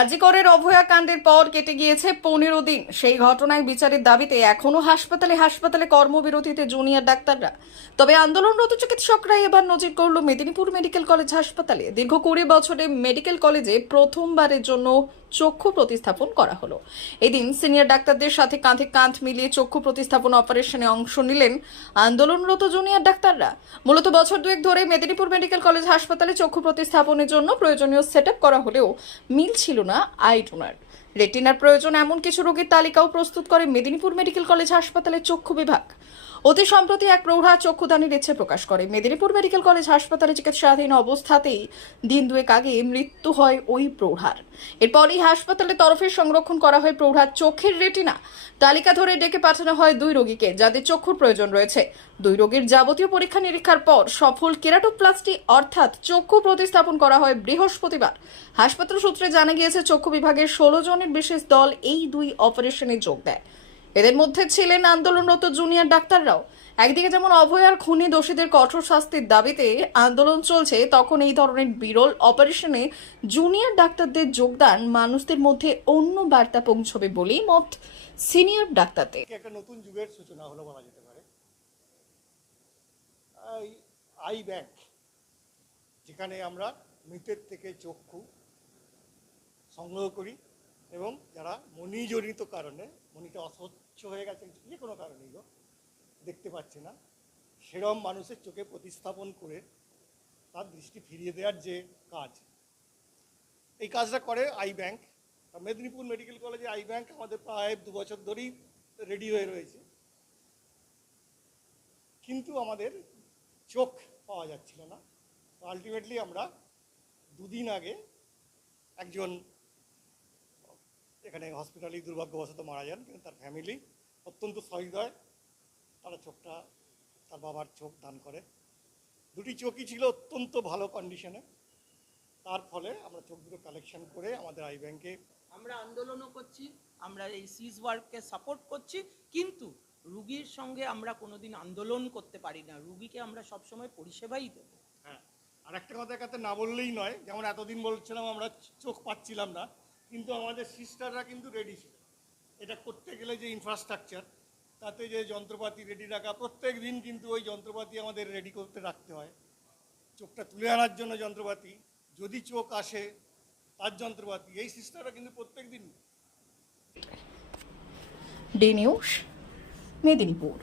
আজিকরের অভয়াকাণ্ডের পর কেটে গিয়েছে পনেরো দিন। সেই ঘটনায় বিচারের দাবিতে এখনও হাসপাতালে হাসপাতালে কর্মবিরতিতে জুনিয়র ডাক্তাররা। তবে আন্দোলনরত চিকিৎসকরা এবার নজির করল মেদিনীপুর মেডিকেল কলেজ হাসপাতালে। দীর্ঘ কুড়ি বছরে মেডিকেল কলেজে প্রথমবারের জন্য চক্ষু প্রতিস্থাপন করা হলো। এদিন সিনিয়র ডাক্তারদের সাথে কাঁধে কাঁধ মিলিয়ে চক্ষু প্রতিস্থাপন অপারেশনে অংশ নিলেন আন্দোলনরত জুনিয়র ডাক্তাররা। মূলত বছর দুয়েক ধরে মেদিনীপুর মেডিকেল কলেজ হাসপাতালে চক্ষু প্রতিস্থাপনের জন্য প্রয়োজনীয় সেট করা হলেও মিল ছিল না আই ডোনার রেটিনার প্রয়োজন এমন কিছু রোগীর তালিকাও প্রস্তুত করে মেদিনীপুর মেডিকেল কলেজ হাসপাতালের চক্ষু বিভাগ। অতি সম্প্রতি এক প্রৌঢ়া চক্ষুদানের ইচ্ছে প্রকাশ করে। মেদিনীপুর মেডিকেল কলেজ হাসপাতালে চিকিৎসাধীন অবস্থাতেই দিন দুয়েক আগে মৃত্যু হয় ওই প্রৌঢ়ার। এরপরই হাসপাতালের তরফে সংরক্ষণ করা হয় প্রৌঢ়ার চোখের রেটিনা। তালিকা ধরে ডেকে পাঠানো হয় দুই রোগীকে, যাদের চক্ষুর প্রয়োজন রয়েছে। দুই রোগীর যাবতীয় পরীক্ষা নিরীক্ষার পর সফল কেরাটোপ্লাস্টি, অর্থাৎ চক্ষু প্রতিস্থাপন করা হয় বৃহস্পতিবার। হাসপাতাল সূত্রে জানা গিয়েছে, চক্ষু বিভাগের ষোলো জনের বিশেষ দল এই দুই অপারেশনে যোগ দেয়। এদের মধ্যে ছিলেন আন্দোলনরত জুনিয়র ডাক্তাররাও। একদিকে যেমন অভয়ার খুনি দোষীদের কঠোর শাস্তির দাবিতে আন্দোলন চলছে, তখন এই ধরনের বিরল অপারেশনে জুনিয়র ডাক্তারদের যোগদান মানুষদের মধ্যে অন্য বার্তা পৌঁছবে বলেই মত সিনিয়র ডাক্তারদের। একটা নতুন যুগের সূচনা হলো বলা যেতে পারে। আই ব্যাংক, যেখানে আমরা মৃতের থেকে চক্ষু সংগ্রহ করি এবং যারা মণিজনিত কারণে মণিটা অস্বচ্ছ হয়ে গেছে, যে কোনো কারণেই হোক, দেখতে পাচ্ছে না। সেরম মানুষের চোখে প্রতিস্থাপন করে তার দৃষ্টি ফিরিয়ে দেওয়ার যে কাজ, এই কাজটা করে আই ব্যাংক মেদিনীপুর মেডিকেল কলেজে আই ব্যাংক আমাদের প্রায় দু বছর ধরেই রেডি হয়ে রয়েছে। কিন্তু আমাদের চোখ পাওয়া যাচ্ছিল না। আলটিমেটলি আমরা দুদিন আগে একজন এখানে হসপিটালে দুর্ভাগ্যবশত মারা যান কিন্তু তার ফ্যামিলি অত্যন্ত সহৃদয়। তারা চোখটা তার বাবার চোখ দান করে। দুটি চোখই ছিল অত্যন্ত ভালো কন্ডিশনে তার ফলে আমরা চোখ দুটো কালেকশন করে আমাদের আই ব্যাংকে আমরা আন্দোলনও করছি আমরা এই সিজ ওয়ার্ককে সাপোর্ট করছি কিন্তু রুগীর সঙ্গে আমরা কোনোদিন আন্দোলন করতে পারি না। রুগীকে আমরা সবসময় পরিষেবাই দেবো। হ্যাঁ আর একটা কথা একাতে না বললেই নয় যেমন এতদিন বলছিলাম আমরা চোখ পাচ্ছিলাম না। কিন্তু আমাদের সিস্টাররা কিন্তু রেডি ছিল। এটা করতে গেলে যে ইনফ্রাস্ট্রাকচার তাতে যে যন্ত্রপাতি রেডি রাখা, প্রত্যেক দিন কিন্তু ওই যন্ত্রপাতি আমাদের রেডি করতে রাখতে হয়। চোখটা তুলে আনার জন্য যন্ত্রপাতি, যদি চোখ আসে তার যন্ত্রপাতি, এই সিস্টাররা কিন্তু প্রত্যেক দিন। D news Medinipur.